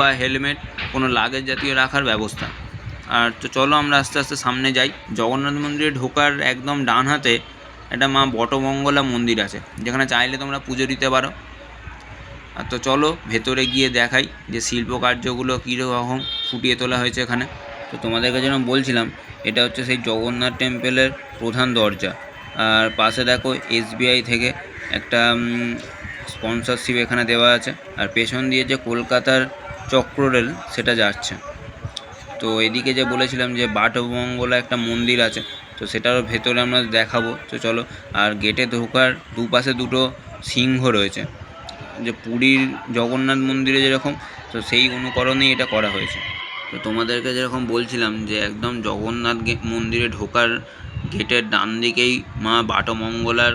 বা হেলমেট, কোনো লাগেজ জাতীয় রাখার ব্যবস্থা। আর তো চলো আমরা আস্তে আস্তে সামনে যাই। জগন্নাথ মন্দিরে ঢোকার একদম ডান হাতে একটা মা বটমঙ্গলা মন্দির আছে। যেখানে চাইলে তোমরা পুজো দিতে পারো। আর তো চলো ভেতরে গিয়ে দেখাই যে শিল্প কার্যগুলো কীরকম ফুটিয়ে তোলা হয়েছে এখানে। তো তোমাদেরকে যেন বলছিলাম, এটা হচ্ছে সেই জগন্নাথ টেম্পেলের প্রধান দরজা। আর পাশে দেখো এসবিআই থেকে একটা স্পন্সরশিপ এখানে দেওয়া আছে। আর পেছন দিয়ে যে কলকাতার চক্র রেল সেটা যাচ্ছে। তো এদিকে যে বলেছিলাম যে বাটমঙ্গলা একটা মন্দির আছে, তো সেটারও ভেতরে আমরা দেখাবো। তো চলো, আর গেটে ঢোকার দুপাশে দুটো সিংহ রয়েছে। যে পুরীর জগন্নাথ মন্দিরে যেরকম, তো সেই অনুকরণেই এটা করা হয়েছে। তো তোমাদেরকে যেরকম বলছিলাম যে একদম জগন্নাথ মন্দিরে ঢোকার গেটের ডান দিকেই মা বাটমঙ্গলার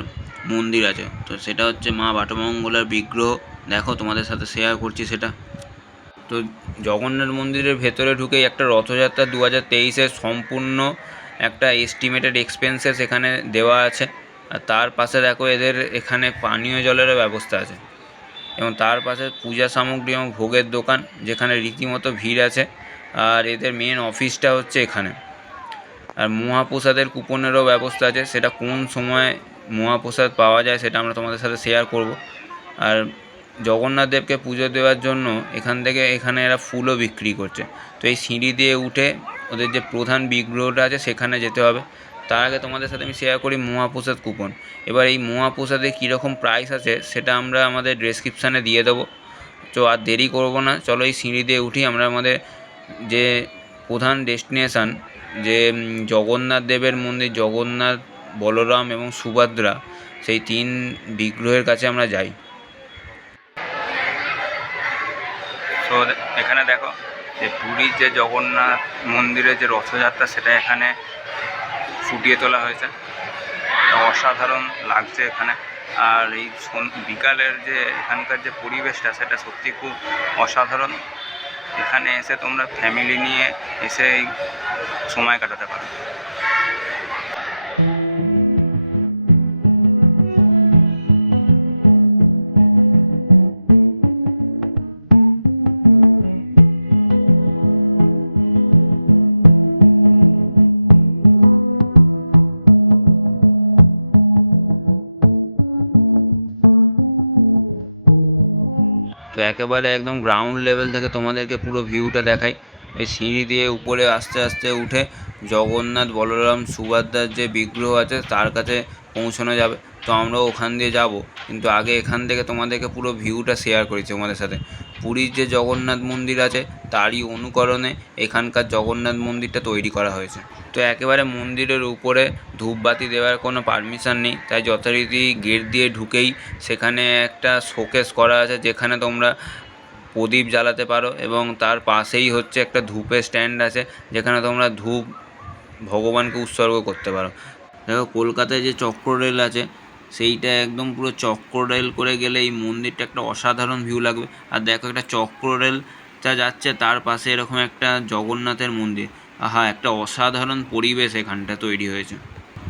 মন্দির আছে। তো সেটা হচ্ছে মা বাটমঙ্গলার বিগ্রহ। দেখো তোমাদের সাথে শেয়ার করছি সেটা। তো জগন্নাথ মন্দিরের ভেতরে ঢুকেই একটা রথযাত্রা দু হাজার তেইশের সম্পূর্ণ একটা এস্টিমেটেড এক্সপেন্সেস এখানে দেওয়া আছে। আর তার পাশে দেখো এদের এখানে পানীয় জলেরও ব্যবস্থা আছে। এবং তার পাশে পূজা সামগ্রী এবং ভোগের দোকান, যেখানে রীতিমতো ভিড় আছে। আর এদের মেন অফিসটা হচ্ছে এখানে। আর মহাপ্রসাদের কুপনেরও ব্যবস্থা আছে। সেটা কোন সময় মহাপ্রসাদ পাওয়া যায় সেটা আমরা তোমাদের সাথে শেয়ার করব। আর জগন্নাথ দেবকে পুজো দেওয়ার জন্য এখান থেকে এখানে এরা ফুলও বিক্রি করছে। তো এই সিঁড়ি দিয়ে উঠে ওদের যে প্রধান বিগ্রহটা আছে সেখানে যেতে হবে। তার আগে তোমাদের সাথে আমি শেয়ার করি মহাপ্রসাদ কুপন এবার এই মহাপ্রসাদে কীরকম প্রাইস আছে সেটা আমরা আমাদের ডেসক্রিপশানে দিয়ে দেবো। তো আর দেরি করব না, চলো এই সিঁড়ি দিয়ে উঠি আমরা আমাদের যে প্রধান ডেস্টিনেশান যে জগন্নাথ দেবের মন্দির, জগন্নাথ, বলরাম এবং সুভদ্রা, সেই তিন বিগ্রহের কাছে আমরা যাই। তো এখানে দেখো যে পুরীর যে জগন্নাথ মন্দিরের যে রথযাত্রা, সেটা এখানে ফুটিয়ে তোলা হয়েছে। অসাধারণ লাগছে এখানে। আর এই বিকালের যে এখানকার যে পরিবেশটা, সেটা সত্যি খুব অসাধারণ। এখানে এসে তোমরা ফ্যামিলি নিয়ে এসে এই সময় কাটাতে পারো। একেবারে একদম গ্রাউন্ড লেভেল থেকে তোমাদেরকে পুরো ভিউটা দেখাই। এই সিঁড়ি দিয়ে উপরে আস্তে আস্তে উঠে জগন্নাথ, বলরাম, সুভদ্রার যে বিগ্রহ আছে, তার কাছে পৌঁছানো যাবে। তো আমরা ওখান দিয়ে যাব। কিন্তু আগে এখান থেকে তোমাদেরকে পুরো ভিউটা শেয়ার করেছি তোমাদের সাথে। পুরীর যে জগন্নাথ মন্দির আছে, তারই অনুকরণে এখানকার জগন্নাথ মন্দিরটা তৈরি করা হয়েছে। তো একেবারে মন্দিরের উপরে ধূপবাতি দেওয়ার কোনো পারমিশন নেই। তাই যথারীতি গেট দিয়ে ঢুকেই সেখানে একটা শোকেস করা আছে, যেখানে তোমরা প্রদীপ জ্বালাতে পারো এবং তার পাশেই হচ্ছে একটা ধূপের স্ট্যান্ড আছে, যেখানে তোমরা ধূপ ভগবানকে উৎসর্গ করতে পারো। দেখো, কলকাতায় যে চক্র রেল আছে সেইটা একদম পুরো চক্র রেল করে গেলে এই মন্দিরটা একটা অসাধারণ ভিউ লাগবে। আর দেখো একটা চক্র রেলটা যাচ্ছে, তার পাশে এরকম একটা জগন্নাথের মন্দির। আহা, একটা অসাধারণ পরিবেশ এখানটা তৈরি হয়েছে।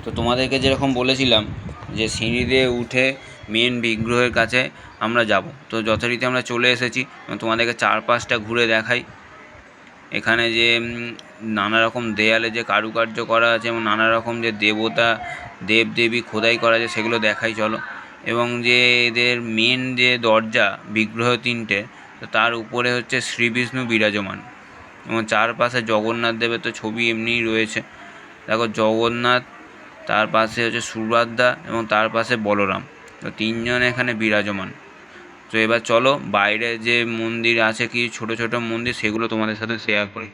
তো তোমাদেরকে যেরকম বলেছিলাম যে সিঁড়ি দিয়ে উঠে মেন বিগ্রহের কাছে আমরা যাব। তো যথারীতি আমরা চলে এসেছি। তোমাদেরকে চারপাশটা ঘুরে দেখাই। এখানে যে নানা রকম দেয়ালে যে কারুকার্য করা আছে এবং নানা রকম যে দেবতা দেব দেবী খোদাই করা আছে সেগুলো দেখাই চলো। এবং যে এদের মেন যে দরজা, বিগ্রহ তিনটে, তো তার উপরে হচ্ছে শ্রী বিষ্ণু বিরাজমান। এবং চারপাশে জগন্নাথ দেবের তো ছবি এমনিই রয়েছে। দেখো জগন্নাথ, তার পাশে হচ্ছে সুভদ্রা এবং তার পাশে বলরাম। তো তিনজন এখানে বিরাজমান। তো এবার চলো, বাইরে যে মন্দির আছে, কি ছোট ছোট মন্দির, সেগুলো তোমাদের সাথে শেয়ার করি।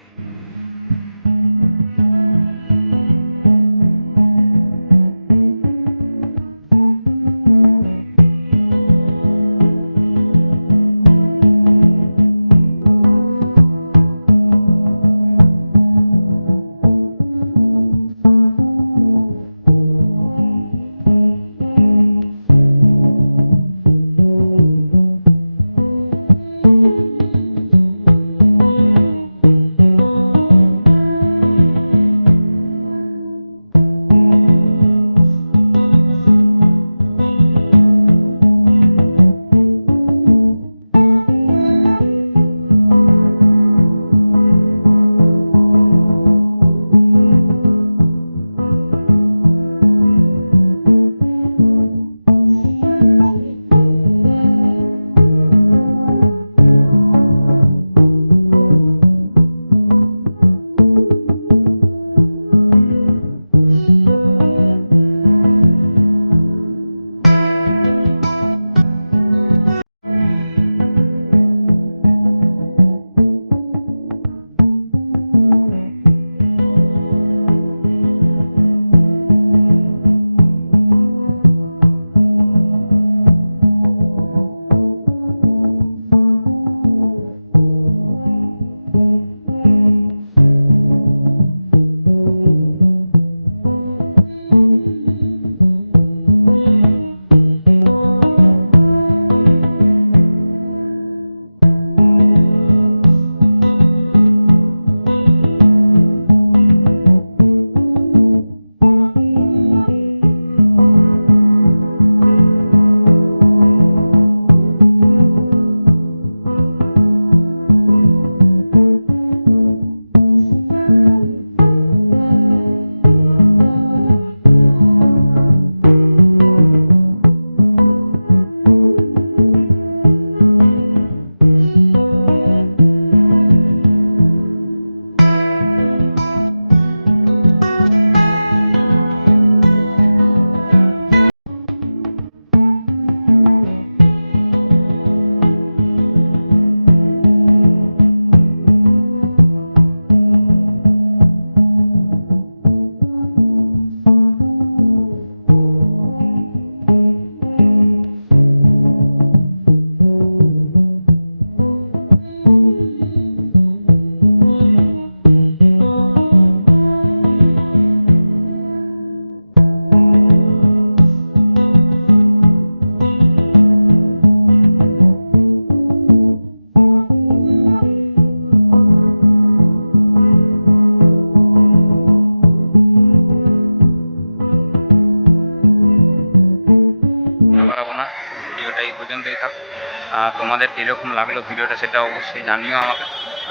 তোমাদের কীরকম লাগল ভিডিওটা সেটা অবশ্যই জানিও আমাকে।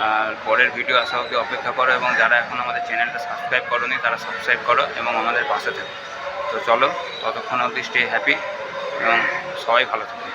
আর পরের ভিডিও আসা অবধি অপেক্ষা করো এবং যারা এখন আমাদের চ্যানেলটা সাবস্ক্রাইব করোনি, তারা সাবস্ক্রাইব করো এবং আমাদের পাশে থাকো। তো চলো, ততক্ষণ অবধি স্টে হ্যাপি এবং সবাই ভালো থাকো।